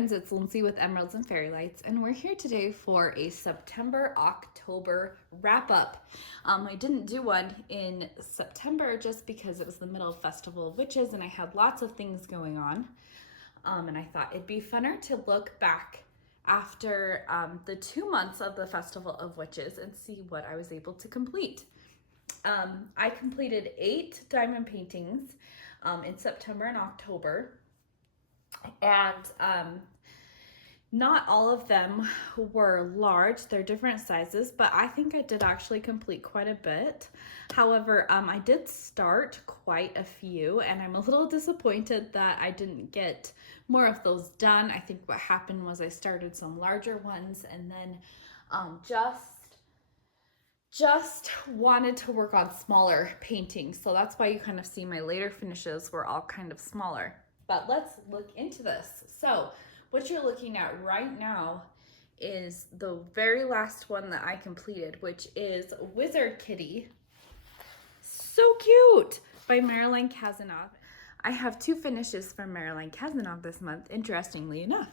friends, it's Lindsay with Emeralds and Fairy Lights, and we're here today for a September-October wrap-up. I didn't do one in September just because it was the middle of Festival of Witches and I had lots of things going on. And I thought it'd be funner to look back after the 2 months of the Festival of Witches and see what I was able to complete. I completed 8 diamond paintings in September and October. And not all of them were large. They're different sizes, but I think I did actually complete quite a bit. However, I did start quite a few, and I'm a little disappointed that I didn't get more of those done. I think what happened was I started some larger ones and then just wanted to work on smaller paintings. So that's why you kind of see my later finishes were all kind of smaller. But let's look into this. So what you're looking at right now is the very last one that I completed, which is Wizard Kitty. So cute, by Marilyn Kazanov. I have 2 finishes from Marilyn Kazanov this month, interestingly enough.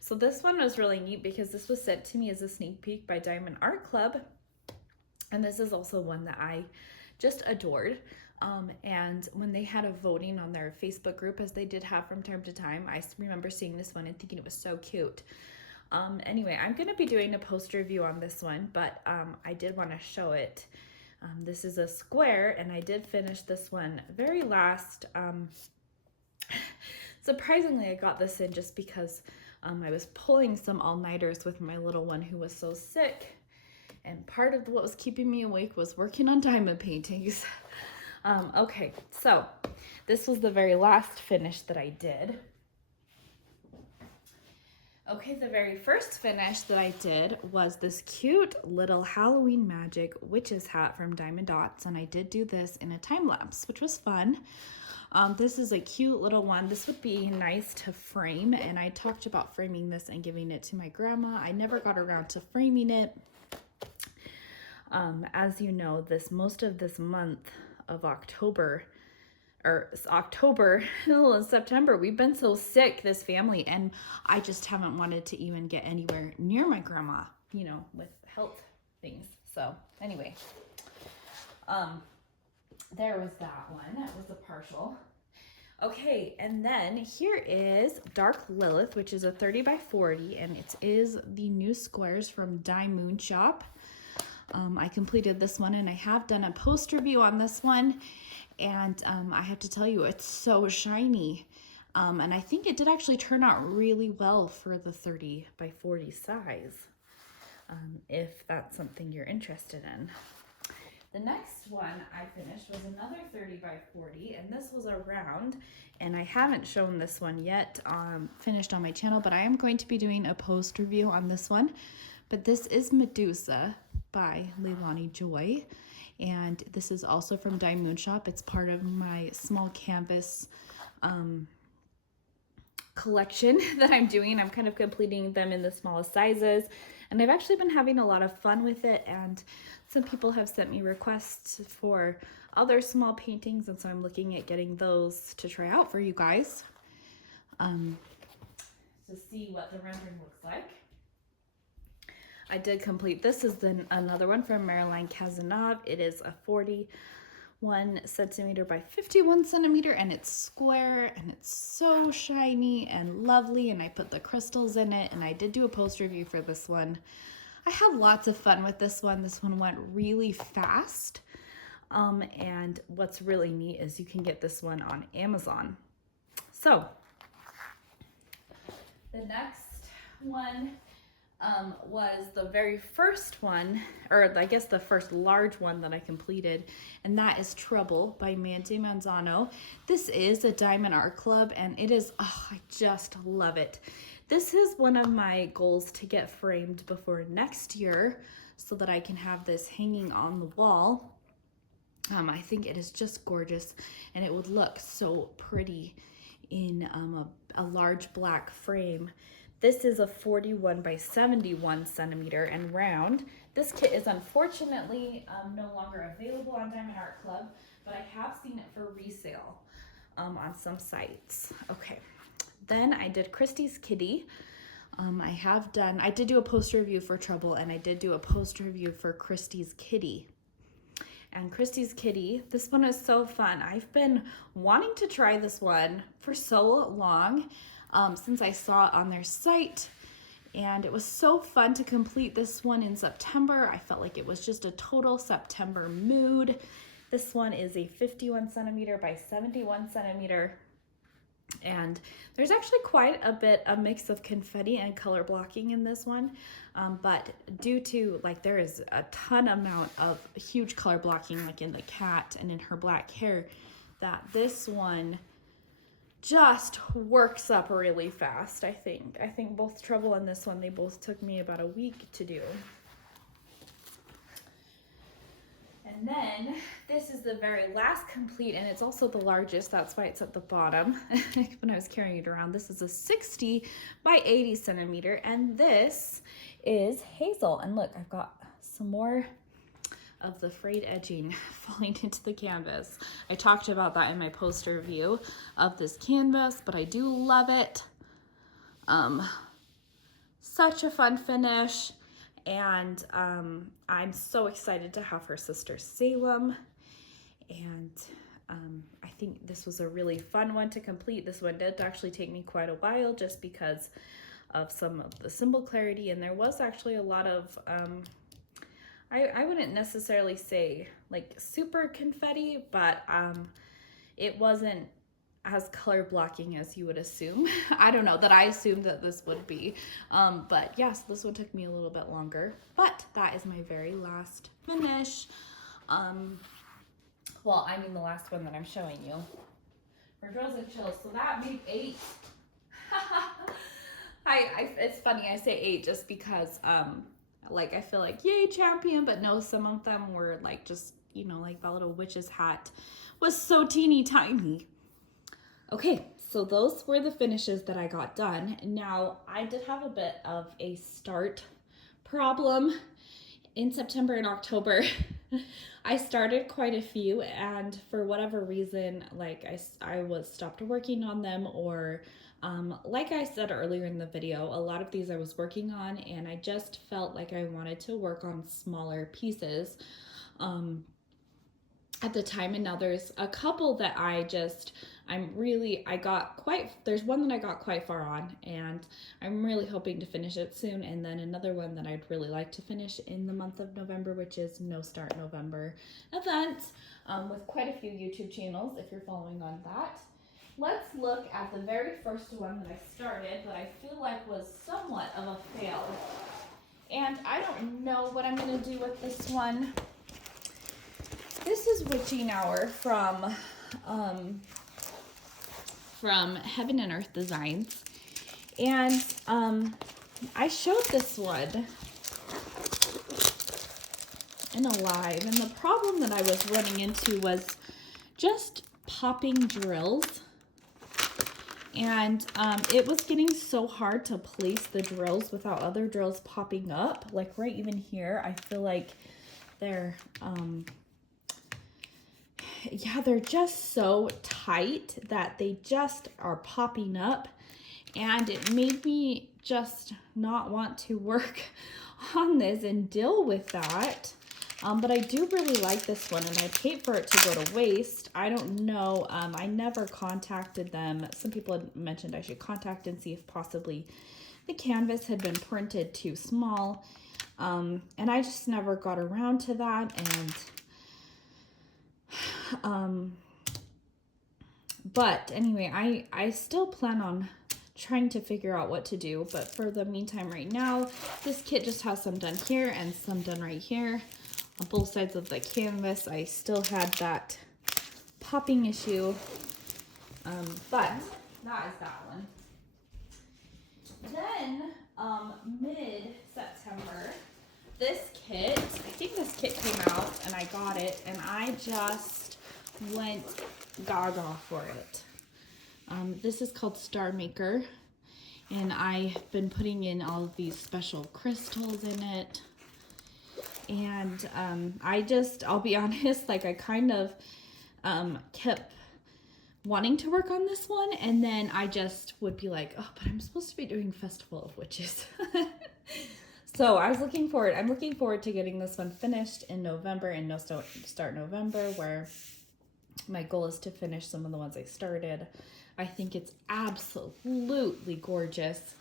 So this one was really neat because this was sent to me as a sneak peek by Diamond Art Club. And this is also one that I just adored. And when they had a voting on their Facebook group, as they did have from time to time, I remember seeing this one and thinking it was so cute. Anyway, I'm going to be doing a post review on this one, but I did want to show it. This is a square, and I did finish this one very last. Surprisingly, I got this in just because I was pulling some all-nighters with my little one who was so sick. And part of what was keeping me awake was working on diamond paintings. Okay, so this was the very last finish that I did. Okay, the very first finish that I did was this cute little Halloween Magic witch's hat from Diamond Dots, and I did do this in a time lapse, which was fun. This is a cute little one. This would be nice to frame, and I talked about framing this and giving it to my grandma. I never got around to framing it. As you know, most of this month of September, we've been so sick, this family, and I just haven't wanted to even get anywhere near my grandma, you know, with health things. So anyway, there was that one. That was a partial. Okay, and then here is Dark Lilith, which is a 30 by 40, and it is the new squares from Die Moon Shop. I completed this one, and I have done a post review on this one, and I have to tell you, it's so shiny. And I think it did actually turn out really well for the 30 by 40 size, if that's something you're interested in. The next one I finished was another 30 by 40, and this was a round, and I haven't shown this one yet finished on my channel, but I am going to be doing a post review on this one. But this is Medusa by Leilani Joy, and this is also from Die Moon Shop. It's part of my small canvas collection that I'm doing. I'm kind of completing them in the smallest sizes, and I've actually been having a lot of fun with it, and some people have sent me requests for other small paintings, and so I'm looking at getting those to try out for you guys to see what the rendering looks like. I did complete this. Is then another one from Marilyn Kazanov. It is a 41 centimeter by 51 centimeter, and it's square, and it's so shiny and lovely, and I put the crystals in it, and I did do a post review for this one. I had lots of fun with this one. This one went really fast, and what's really neat is you can get this one on Amazon. So the next one was the very first one, or I guess the first large one that I completed, and that is Trouble by Mandy Manzano. This is a Diamond Art Club, and it is, oh, I just love it. This is one of my goals to get framed before next year so that I can have this hanging on the wall. I think it is just gorgeous, and it would look so pretty in a large black frame. This is a 41 by 71 centimeter and round. This kit is unfortunately no longer available on Diamond Art Club, but I have seen it for resale on some sites. Okay, Then I did Christie's Kitty. I did do a poster review for Trouble, and I did do a poster review for Christie's Kitty. And Christie's Kitty, this one is so fun. I've been wanting to try this one for so long, since I saw it on their site. And it was so fun to complete this one in September. I felt like it was just a total September mood. This one is a 51 centimeter by 71 centimeter. And there's actually quite a bit of mix of confetti and color blocking in this one. But due to, like, there is a ton amount of huge color blocking, like in the cat and in her black hair, that this one just works up really fast, I think. I think both Trouble and this one, they both took me about a week to do. And then this is the very last complete, and it's also the largest. That's why it's at the bottom when I was carrying it around. This is a 60 by 80 centimeter, and this is Hazel. And look, I've got some more of the frayed edging falling into the canvas. I talked about that in my poster review of this canvas, but I do love it. Such a fun finish. And I'm so excited to have her sister Salem, and I think this was a really fun one to complete. This one did actually take me quite a while just because of some of the symbol clarity, and there was actually a lot of I wouldn't necessarily say like super confetti, but it wasn't as color blocking as you would assume. I don't know, that I assumed that this would be. But yes, this one took me a little bit longer, but that is my very last finish. Well, I mean the last one that I'm showing you for Drills and Chills. So that made 8. It's funny, I say 8 just because, like, I feel like, yay, champion, but no, some of them were like just, you know, like that little witch's hat was so teeny tiny. Okay, so those were the finishes that I got done. Now, I did have a bit of a start problem in September and October. I started quite a few, and for whatever reason, like I was stopped working on them, or like I said earlier in the video, a lot of these I was working on, and I just felt like I wanted to work on smaller pieces at the time. And now there's a couple that there's one that I got quite far on, and I'm really hoping to finish it soon. And then another one that I'd really like to finish in the month of November, which is No Start November event, with quite a few YouTube channels if you're following on that. Let's look at the very first one that I started that I feel like was somewhat of a fail. And I don't know what I'm gonna do with this one. This is Witching Hour from Heaven and Earth Designs, and I showed this one in a live, and the problem that I was running into was just popping drills, and it was getting so hard to place the drills without other drills popping up. Like right even here, I feel like they're they're just so tight that they just are popping up, and it made me just not want to work on this and deal with that. But I do really like this one, and I'd hate for it to go to waste. I don't know. I never contacted them. Some people had mentioned I should contact and see if possibly the canvas had been printed too small. And I just never got around to that. But anyway, I still plan on trying to figure out what to do. But for the meantime right now, this kit just has some done here and some done right here. On both sides of the canvas, I still had that popping issue, but that is that one. Then, mid-September, this kit, I think this kit came out, and I got it, and I just went gaga for it. This is called Star Maker, and I've been putting in all of these special crystals in it. And I'll be honest, like I kind of kept wanting to work on this one, and then I just would be like, oh, but I'm supposed to be doing Festival of Witches. So I'm looking forward to getting this one finished in November and start November, where my goal is to finish some of the ones I started. I think it's absolutely gorgeous.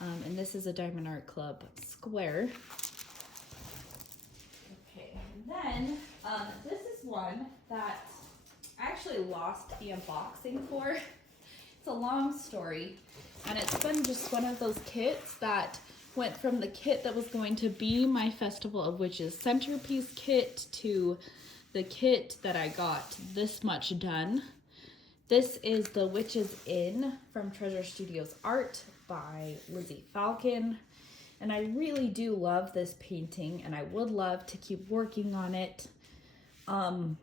And this is a Diamond Art Club square. Okay, and then this is one that I actually lost the unboxing for. It's a long story, and it's been just one of those kits that went from the kit that was going to be my Festival of Witches centerpiece kit to the kit that I got this much done. This is the Witches Inn from Treasure Studios Art by Lizzie Falcon. And I really do love this painting, and I would love to keep working on it. I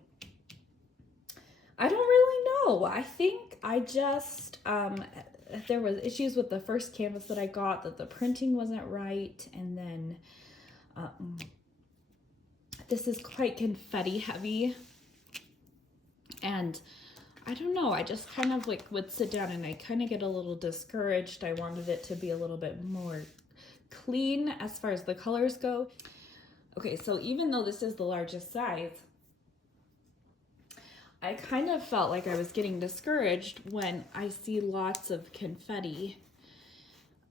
don't really know. I think I just, there was issues with the first canvas that I got, that the printing wasn't right. And then this is quite confetti heavy. And I don't know, I just kind of like would sit down and I kind of get a little discouraged. I wanted it to be a little bit more clean as far as the colors go. Okay, so even though this is the largest size, I kind of felt like I was getting discouraged when I see lots of confetti.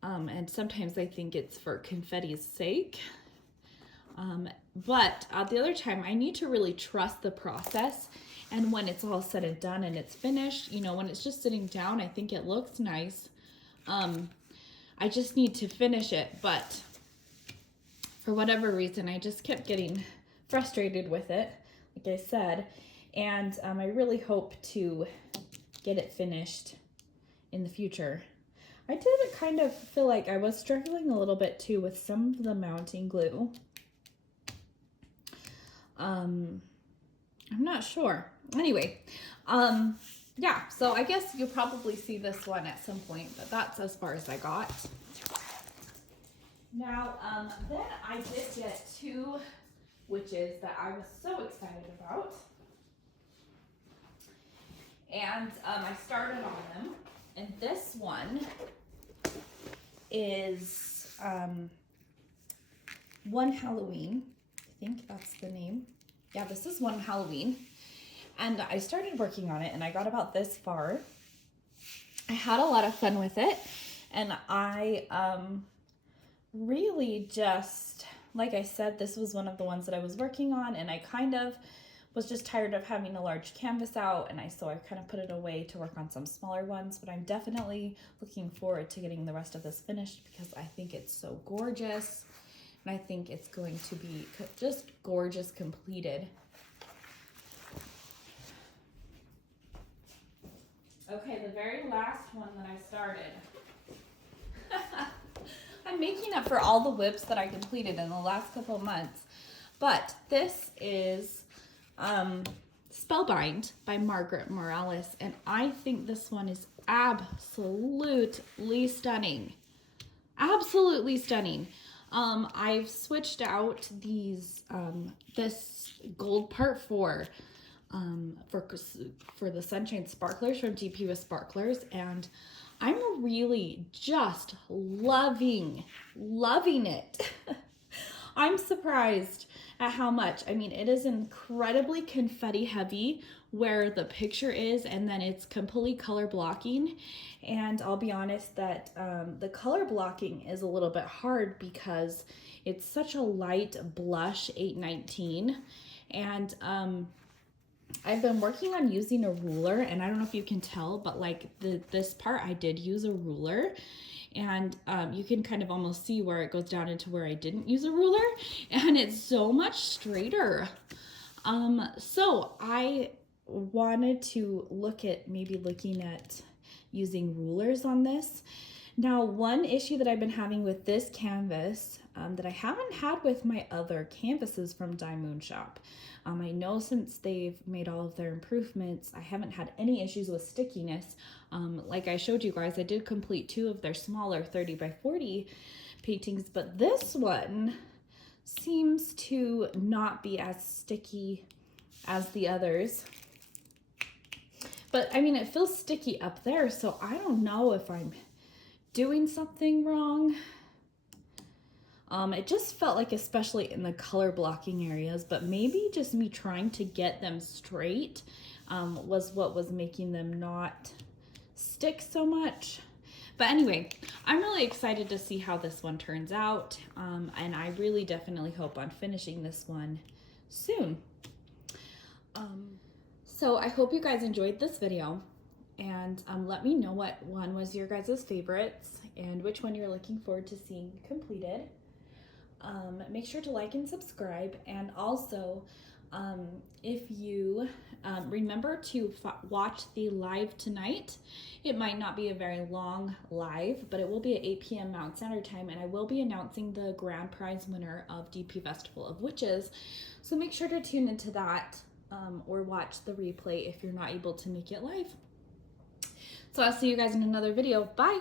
And sometimes I think it's for confetti's sake. But at the other time, I need to really trust the process. And when it's all said and done and it's finished, you know, when it's just sitting down, I think it looks nice. I just need to finish it. But for whatever reason, I just kept getting frustrated with it, like I said. And I really hope to get it finished in the future. I did kind of feel like I was struggling a little bit too with some of the mounting glue. I'm not sure. Anyway, yeah, so I guess you'll probably see this one at some point, but that's as far as I got. Now, then I did get two witches that I was so excited about. And I started on them. And this one is One Halloween. I think that's the name. Yeah, this is One Halloween. And I started working on it and I got about this far. I had a lot of fun with it. And I really just, like I said, this was one of the ones that I was working on, and I kind of was just tired of having a large canvas out, and so I kind of put it away to work on some smaller ones. But I'm definitely looking forward to getting the rest of this finished because I think it's so gorgeous, and I think it's going to be just gorgeous completed. Okay, the very last one that I started. I'm making up for all the whips that I completed in the last couple of months. But this is Spellbind by Margaret Morales, and I think this one is absolutely stunning. Absolutely stunning. I've switched out these this gold part for the Sunshine Sparklers from DP with Sparklers, and I'm really just loving it. I'm surprised at how much. I mean, it is incredibly confetti heavy where the picture is, and then it's completely color blocking. And I'll be honest that the color blocking is a little bit hard because it's such a light blush 819. And I've been working on using a ruler, and I don't know if you can tell, but like this part I did use a ruler, and you can kind of almost see where it goes down into where I didn't use a ruler, and it's so much straighter. So I wanted to look at maybe looking at using rulers on this. Now, one issue that I've been having with this canvas that I haven't had with my other canvases from Die Moon Shop. I know since they've made all of their improvements, I haven't had any issues with stickiness. Like I showed you guys, I did complete 2 of their smaller 30 by 40 paintings, but this one seems to not be as sticky as the others. But I mean, it feels sticky up there, so I don't know if I'm doing something wrong. It just felt like, especially in the color blocking areas, but maybe just me trying to get them straight was what was making them not stick so much. But anyway, I'm really excited to see how this one turns out, and I really definitely hope on finishing this one soon. So I hope you guys enjoyed this video, and let me know what one was your guys' favorites and which one you're looking forward to seeing completed. Make sure to like and subscribe, and also if you remember to watch the live tonight. It might not be a very long live, but it will be at 8 p.m. Mountain Standard Time, and I will be announcing the grand prize winner of DP Festival of Witches. So make sure to tune into that or watch the replay if you're not able to make it live. So I'll see you guys in another video. Bye!